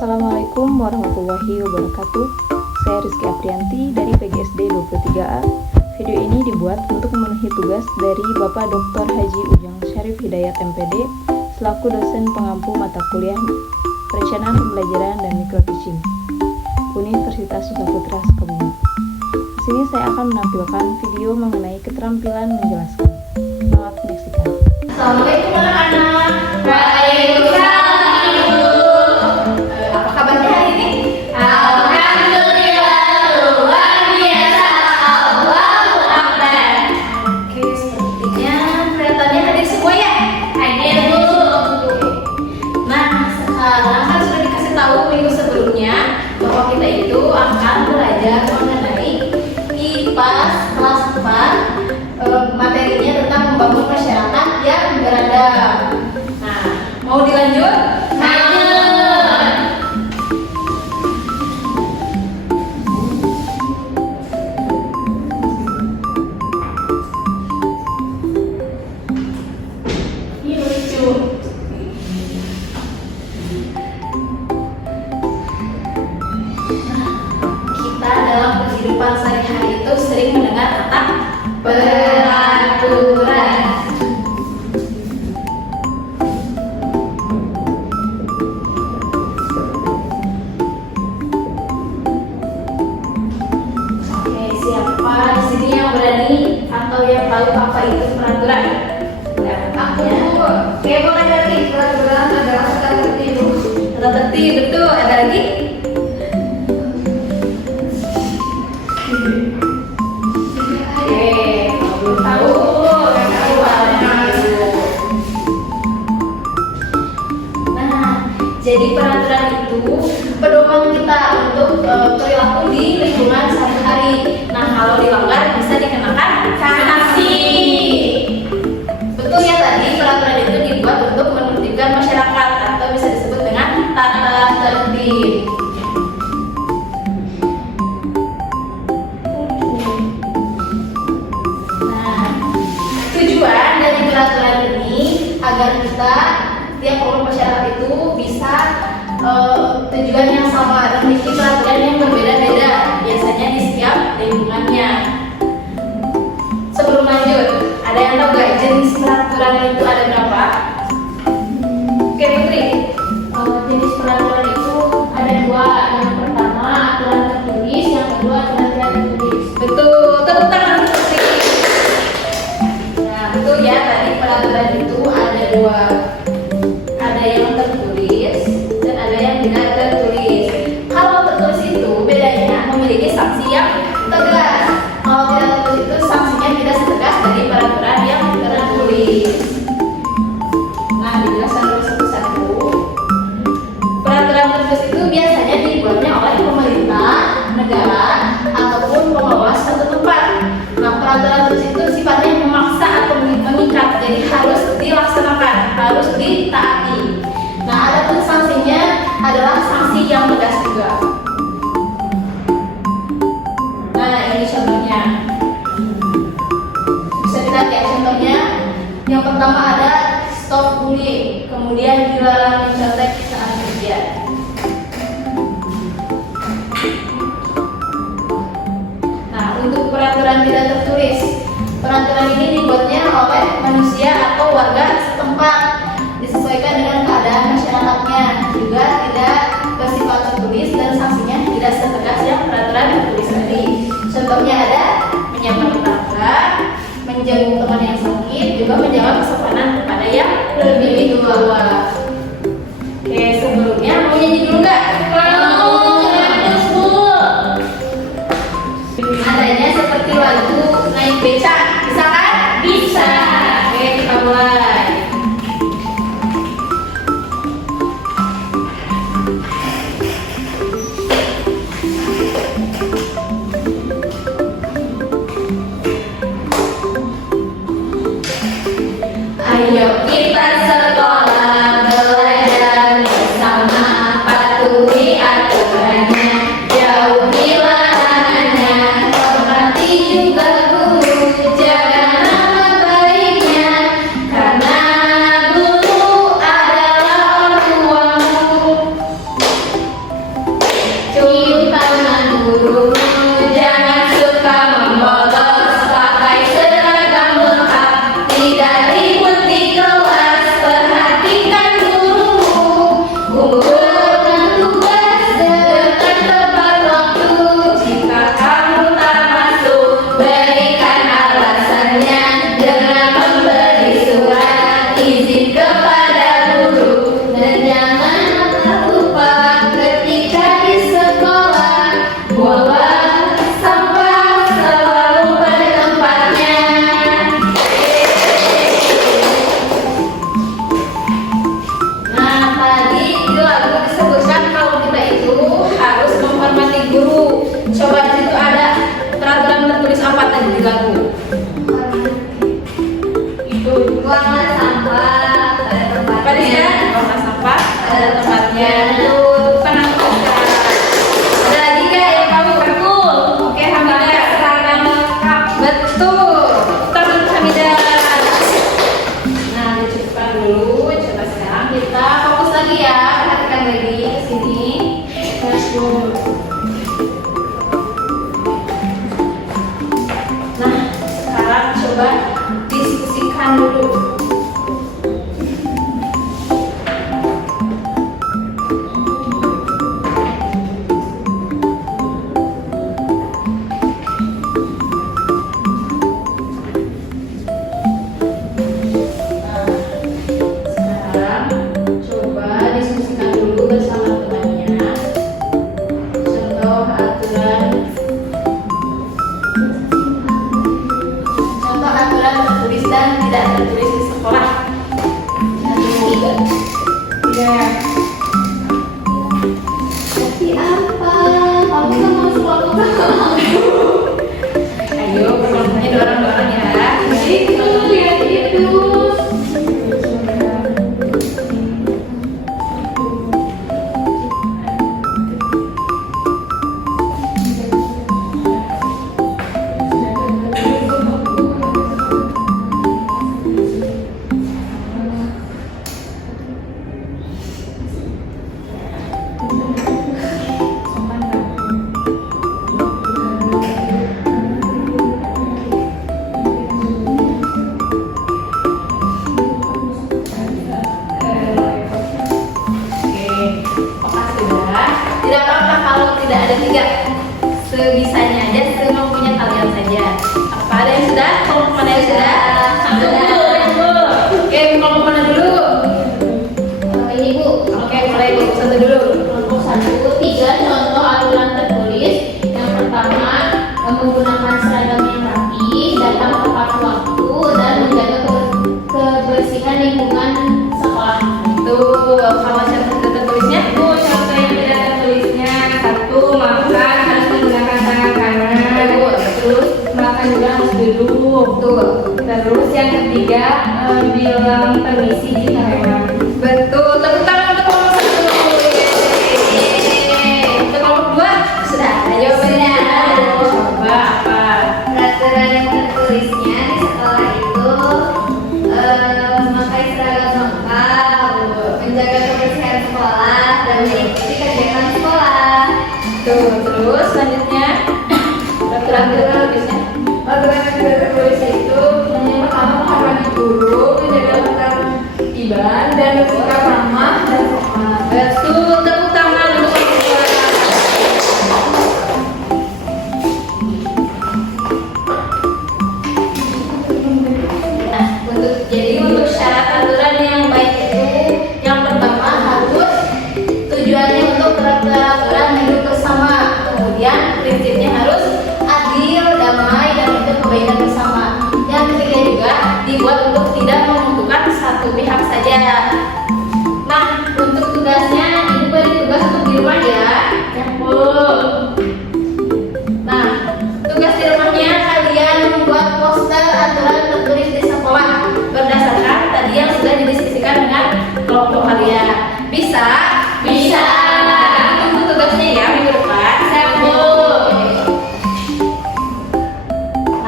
Assalamualaikum warahmatullahi wabarakatuh. Saya Rizky Aprianti dari PGSD 23A. Video ini dibuat untuk memenuhi tugas dari Bapak Dr. Haji Ujang Syarif Hidayat MPD selaku dosen pengampu mata kuliah Perencanaan Pembelajaran dan Mikroteaching Universitas Suta Putra Sukabumi. Di sini saya akan menampilkan video mengenai keterampilan menjelaskan. Selamat menyaksikan. Assalamualaikum anak-anak. Waalaikumsalam. Apa kabarnya hari ini? Alhamdulillah luar biasa. Allahu Akbar. Oke, sepertinya kelihatannya hadir semua ya? Hadir Bu. Nah, sekarang kan sudah dikasih tahu minggu sebelumnya bahwa kita itu akan belajar mengenai IPA kelas 4, materinya tentang membangun masyarakat yang beradab. Nah, mau dilanjut? Lanjut. Ini lucu. Kita dalam kehidupan sehari-hari itu sering mendengar kata peraturan. Oke, siapa di sini yang berani atau yang tahu apa itu peraturan? Aku. Oke, boleh lagi. Peraturan adalah tata tertib. Tata tertib, betul. Ada lagi? Jadi peraturan itu pedoman kita untuk perilaku di lingkungan sehari-hari. Nah, kalau dilanggar bisa dikenakan sanksi. Betul ya, tadi peraturan itu dibuat untuk menertibkan masyarakat atau bisa disebut dengan tata tertib. Nah, tujuan dari peraturan ini agar kita tiap kelompok masyarakat itu bisa tujuan yang sama dan memiliki peraturan yang berbeda-beda biasanya di setiap lingkungannya. Sebelum lanjut, ada yang tahu gak jenis peraturan itu ada berapa? Oke Putri, jenis peraturan itu ada dua. Yang pertama aturan tertulis, yang kedua aturan tidak tertulis. Betul, tepuk tangan Putri. Nah betul ya, tadi peraturan itu ada dua. Ada yang tertulis dan ada yang tidak tertulis. Kalau tertulis itu bedanya memiliki sanksi yang tegas. Kalau tidak tertulis itu sanksinya tidak setegas dari peraturan yang tertulis. Nah, dijelaskan dulu satu-satu. Peraturan tertulis itu biasanya dibuatnya oleh pemerintah, negara, ataupun pengelola suatu tempat. Nah, peraturan tertulis itu sifatnya memaksa atau mengikat, jadi harus dilaksanakan, harus ditaati. Nah, adapun sanksinya adalah sanksi yang tegas juga. Nah, ini contohnya. Bisa dilihat ya contohnya. Yang pertama ada stop bullying, kemudian dilarang mencontek saat kerja. Nah, untuk peraturan tidak tertulis, peraturan ini dibuatnya oleh manusia atau warga setempat, disesuaikan dengan keadaan masyarakatnya, juga tidak bersifat tertulis dan sanksinya tidak setegas yang peraturan tertulis tadi. Contohnya ada menyapa tetangga, menjenguk teman yang sakit, juga menjaga kesopanan kepada yang lebih tua. Oke, sebelumnya mau nyanyi dulu nggak? Terus Bu. Adanya seperti lagu naik beca, bisa kan? Bisa. Oke, kita mulai. Ayo kita sekolah belajar bersama, patuh Ya. Tapi apa? Kamu kan mau sekolah. Ayo, kelompoknya dorong-dorong ya. Itu, lihat itu. Tidak apa-apa kalau tidak ada tiga, sebisanya aja, semampunya kalian saja. Apa ada yang sudah? Kelompok mana yang sudah? Satu dulu. Oke, kelompok mana dulu? Ini Bu. Oke, mulai Bu. Satu dulu. Kelompok satu, 3 contoh aturan tertulis. Yang pertama, menggunakan seragam yang rapi, datang tepat waktu, dan menjaga kebersihan lingkungan sekolah. Itu kalau contoh tertulisnya, Bu. Contoh yang tidak tertulisnya, 1, makan harus menggunakan tangan kanan. Terus makan juga harus duduk. Terus yang ketiga, bilang permisi jika lewat. Betul. Tepuk tangan untuk kelompok satu. Untuk kelompok dua sudah ada jawabannya. Coba apa? Peraturan yang tertulisnya di sekolah itu memakai seragam lengkap, menjaga kebersihan sekolah, dan mengikuti kegiatan sekolah. Tuh, terus selanjutnya peraturan tertulisnya. Peraturan yang tidak tertulis itu yang pertama menghormati guru, menjaga ketertiban, dan bersikap ramah dan sopan. Betul, tepuk tangan untuk kelompok dua. Nah, untuk syarat aturan yang baik itu yang pertama harus tujuannya untuk peraturan hidup bersama. Kemudian prinsipnya harus adil, damai, dan untuk kebaikan bersama. Yang ketiga juga dibuat untuk tidak menguntungkan satu pihak saja. Nah, untuk tugasnya ini beri tugas untuk di rumah ya. Nah, tugas di rumahnya kalian membuat poster aturan tertulis di sekolah berdasarkan tadi yang sudah didiskusikan dengan kelompok kalian. Bisa? Bisa. Untuk tugasnya ya minggu depan.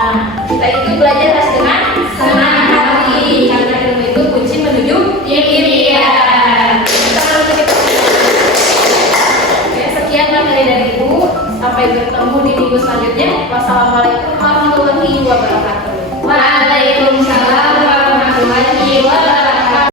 Nah, kita itu belajar harus dengan senang hati karena ilmu itu kunci menuju impian. Oke, sekian materi dari Ibu. Sampai bertemu di minggu selanjutnya. Wassalamualaikum